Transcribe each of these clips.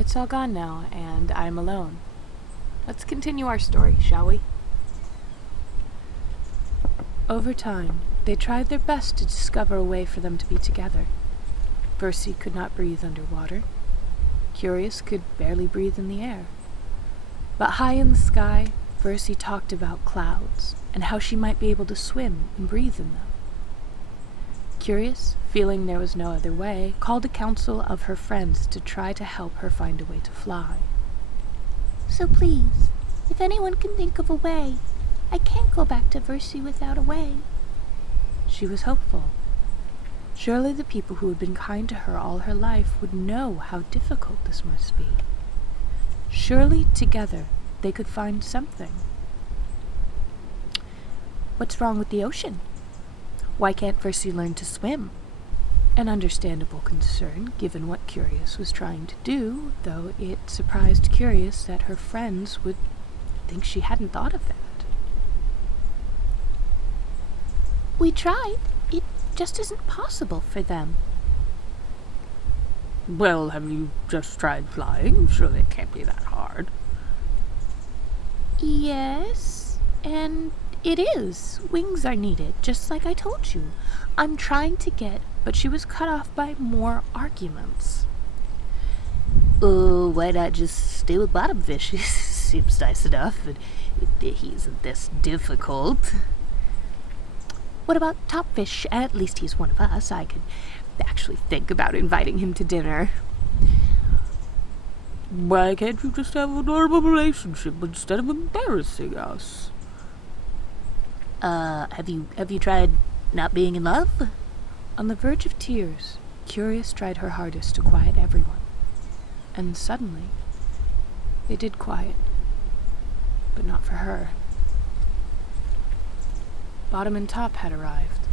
It's all gone now, and I'm alone. Let's continue our story, shall we? Over time, they tried their best to discover a way for them to be together. Percy could not breathe underwater. Curious could barely breathe in the air. But high in the sky, Percy talked about clouds and how she might be able to swim and breathe in them. Curious, feeling there was no other way, called a council of her friends to try to help her find a way to fly. So please, if anyone can think of a way, I can't go back to Versi without a way. She was hopeful. Surely the people who had been kind to her all her life would know how difficult this must be. Surely together they could find something. What's wrong with the ocean? Why can't Versi learn to swim? An understandable concern, given what Curious was trying to do, though it surprised Curious that her friends would think she hadn't thought of that. We tried. It just isn't possible for them. Well, have you just tried flying? Surely it can't be that hard. Yes, and it is. Wings are needed, just like I told you. I'm trying to get, But she was cut off by more arguments. Why not just stay with Bottomfish? Seems nice enough, and he isn't this difficult. What about Topfish? At least he's one of us. I could actually think about inviting him to dinner. Why can't you just have a normal relationship instead of embarrassing us? Have you tried not being in love? On the verge of tears, Curious tried her hardest to quiet everyone. And suddenly, they did quiet. But not for her. Bottom and Top had arrived.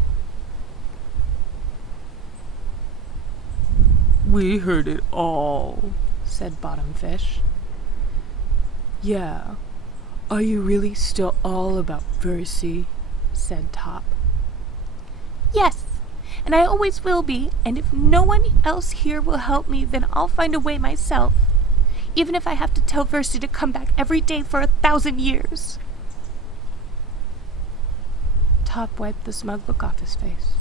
We heard it all, said Bottomfish. Yeah. Are you really still all about Versi? Said Top. Yes, and I always will be, and if no one else here will help me, then I'll find a way myself. Even if I have to tell Versi to come back every day for 1,000 years. Top wiped the smug look off his face.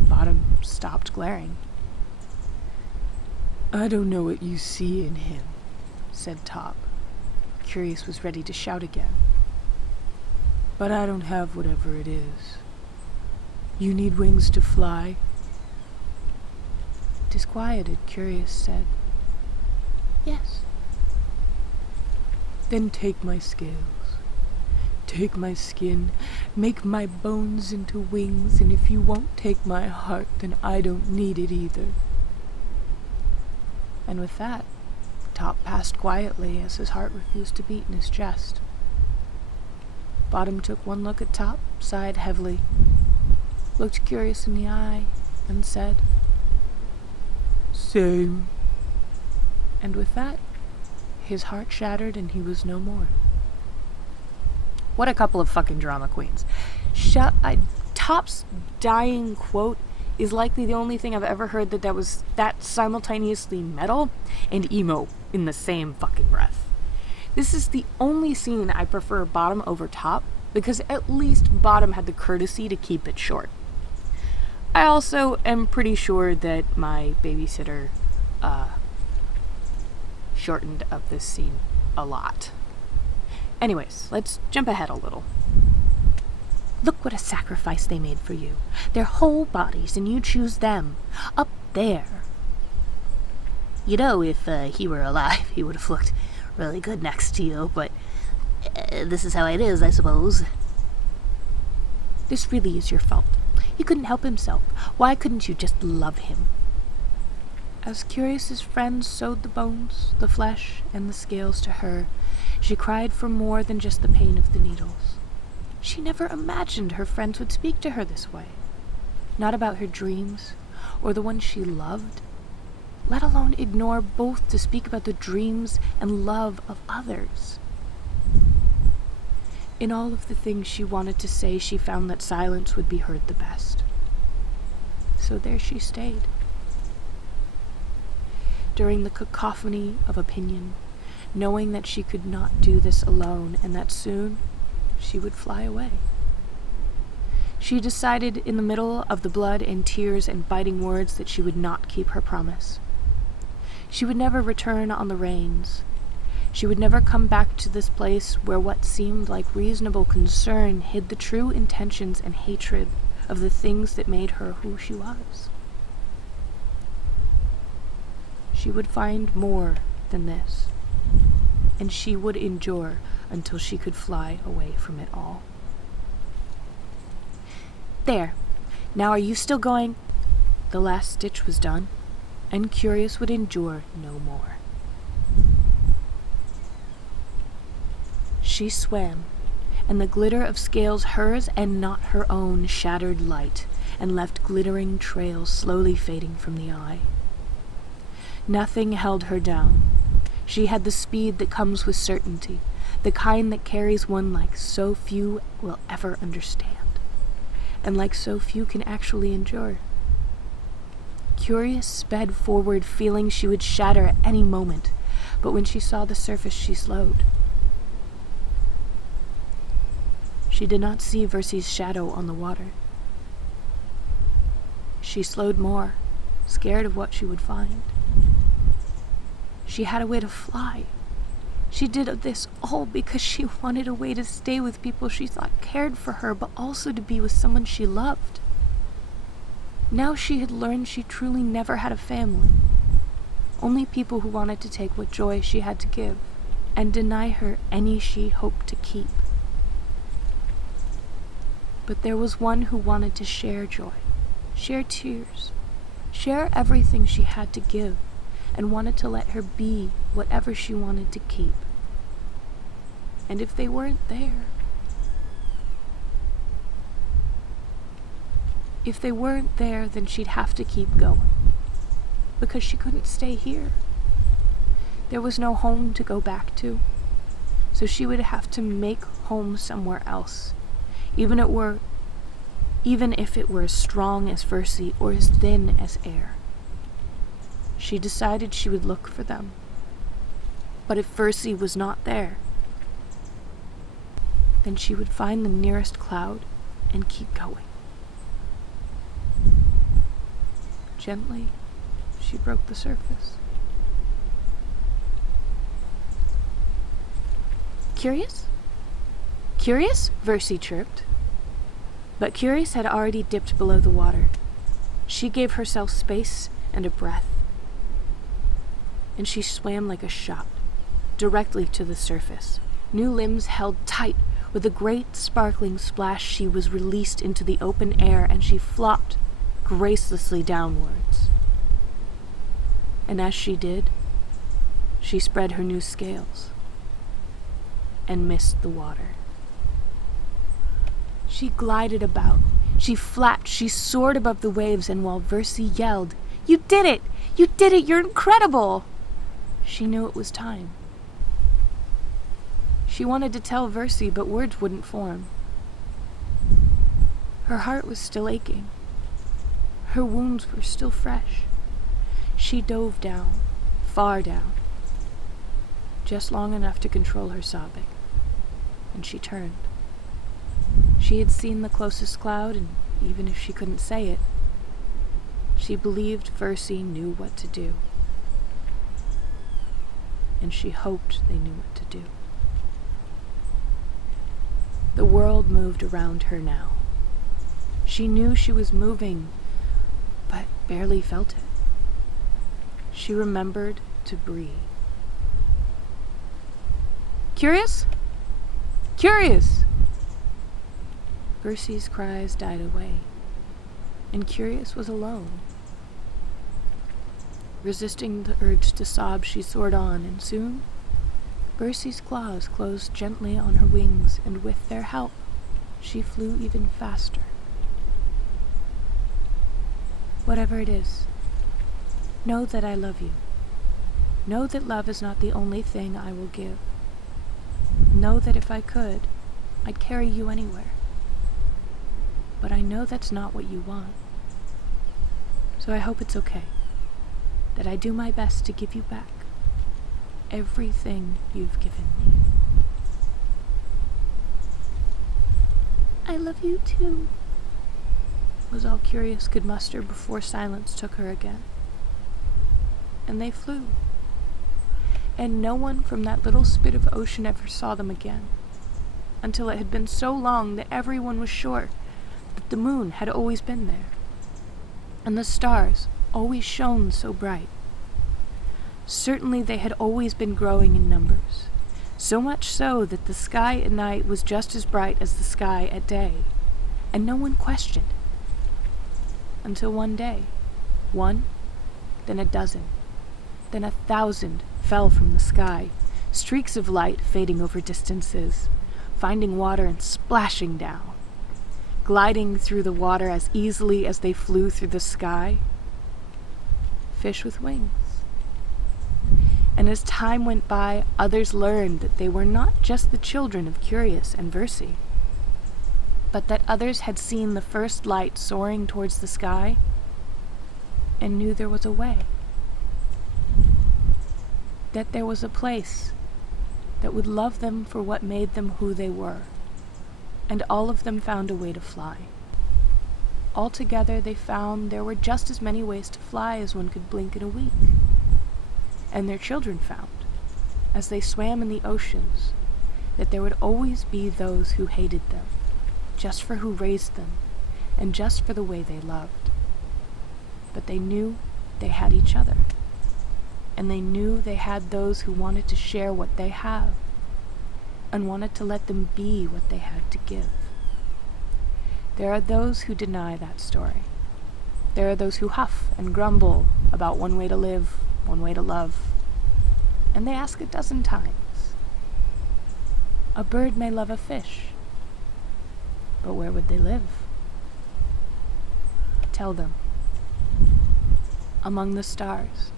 Bottom stopped glaring. I don't know what you see in him, said Top. Curious was ready to shout again. But I don't have whatever it is. You need wings to fly? Disquieted, Curious said. Yes. Then take my scales. Take my skin, make my bones into wings, and if you won't take my heart, then I don't need it either. And with that, Top passed quietly as his heart refused to beat in his chest. Bottom took one look at Top, sighed heavily, looked Curious in the eye, and said, Same. And with that, his heart shattered and he was no more. What a couple of fucking drama queens. Top's dying quote is likely the only thing I've ever heard that was that simultaneously metal and emo in the same fucking breath. This is the only scene I prefer Bottom over Top, because at least Bottom had the courtesy to keep it short. I also am pretty sure that my babysitter shortened up this scene a lot. Anyways, let's jump ahead a little. Look what a sacrifice they made for you. Their whole bodies, and you choose them. Up there. You know, if he were alive, he would have looked really good next to you, but this is how it is, I suppose. This really is your fault. He couldn't help himself. Why couldn't you just love him? As Curious's friends sewed the bones, the flesh, and the scales to her, she cried for more than just the pain of the needles. She never imagined her friends would speak to her this way. Not about her dreams, or the one she loved, let alone ignore both to speak about the dreams and love of others. In all of the things she wanted to say, she found that silence would be heard the best. So there she stayed. during the cacophony of opinion, knowing that she could not do this alone and that soon she would fly away. She decided in the middle of the blood and tears and biting words that she would not keep her promise. She would never return on the reins. She would never come back to this place where what seemed like reasonable concern hid the true intentions and hatred of the things that made her who she was. She would find more than this, and she would endure until she could fly away from it all. There. Now are you still going? The last stitch was done, and Curious would endure no more. She swam, and the glitter of scales, hers and not her own, shattered light and left glittering trails slowly fading from the eye. Nothing held her down. She had the speed that comes with certainty, the kind that carries one like so few will ever understand, and like so few can actually endure. Curious sped forward, feeling she would shatter at any moment, but when she saw the surface, she slowed. She did not see Versy's shadow on the water. She slowed more, scared of what she would find. She had a way to fly. She did this all because she wanted a way to stay with people she thought cared for her, but also to be with someone she loved. Now she had learned she truly never had a family. Only people who wanted to take what joy she had to give, and deny her any she hoped to keep. But there was one who wanted to share joy, share tears, share everything she had to give, and wanted to let her be whatever she wanted to keep. And if they weren't there, then she'd have to keep going, because she couldn't stay here. There was no home to go back to, so she would have to make home somewhere else, even if it were as strong as Versy or as thin as air. She decided she would look for them. But if Versy was not there, then she would find the nearest cloud and keep going. Gently, she broke the surface. Curious? Curious? Versy chirped. But Curious had already dipped below the water. She gave herself space and a breath, and she swam like a shot, directly to the surface. New limbs held tight. With a great sparkling splash, she was released into the open air, and she flopped gracelessly downwards. And as she did, she spread her new scales and missed the water. She glided about, she flapped, she soared above the waves, and while Versy yelled, "You did it! You did it! You're incredible!" she knew it was time. She wanted to tell Versy, but words wouldn't form. Her heart was still aching. Her wounds were still fresh. She dove down, far down, just long enough to control her sobbing, and she turned. She had seen the closest cloud, and even if she couldn't say it, she believed Versy knew what to do. And she hoped they knew what to do. The world moved around her now. She knew she was moving, but barely felt it. She remembered to breathe. Curious? Curious! Versy's cries died away, and Curious was alone. Resisting the urge to sob, she soared on, and soon Versy's claws closed gently on her wings, and with their help, she flew even faster. Whatever it is, know that I love you. Know that love is not the only thing I will give. Know that if I could, I'd carry you anywhere. But I know that's not what you want. So I hope it's okay. that I do my best to give you back everything you've given me. I love you too, Was all Curious could muster before silence took her again. And they flew. And no one from that little spit of ocean ever saw them again, until it had been so long that everyone was sure that the moon had always been there, and the stars always shone so bright. Certainly they had always been growing in numbers, so much so that the sky at night was just as bright as the sky at day, and no one questioned. Until one day, one, then a dozen, then 1,000 fell from the sky, streaks of light fading over distances, finding water and splashing down, gliding through the water as easily as they flew through the sky. Fish with wings. And as time went by, others learned that they were not just the children of Curious and Versi, but that others had seen the first light soaring towards the sky and knew there was a way. That there was a place that would love them for what made them who they were, and all of them found a way to fly. Altogether, they found there were just as many ways to fly as one could blink in a week. And their children found, as they swam in the oceans, that there would always be those who hated them, just for who raised them, and just for the way they loved. But they knew they had each other, and they knew they had those who wanted to share what they have, and wanted to let them be what they had to give. There are those who deny that story. There are those who huff and grumble about one way to live, one way to love, and they ask 12 times. A bird may love a fish, but where would they live? Tell them. Among the stars,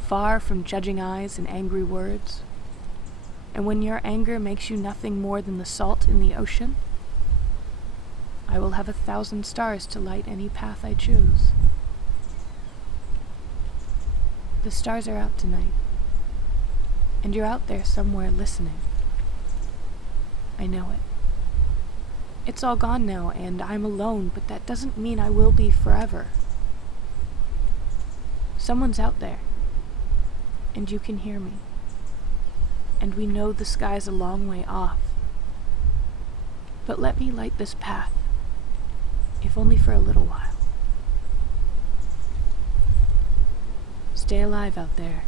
far from judging eyes and angry words, and when your anger makes you nothing more than the salt in the ocean, I will have 1,000 stars to light any path I choose. The stars are out tonight, and you're out there somewhere listening. I know it. It's all gone now, and I'm alone, but that doesn't mean I will be forever. Someone's out there, and you can hear me. And we know the sky's a long way off. But let me light this path, if only for a little while. Stay alive out there.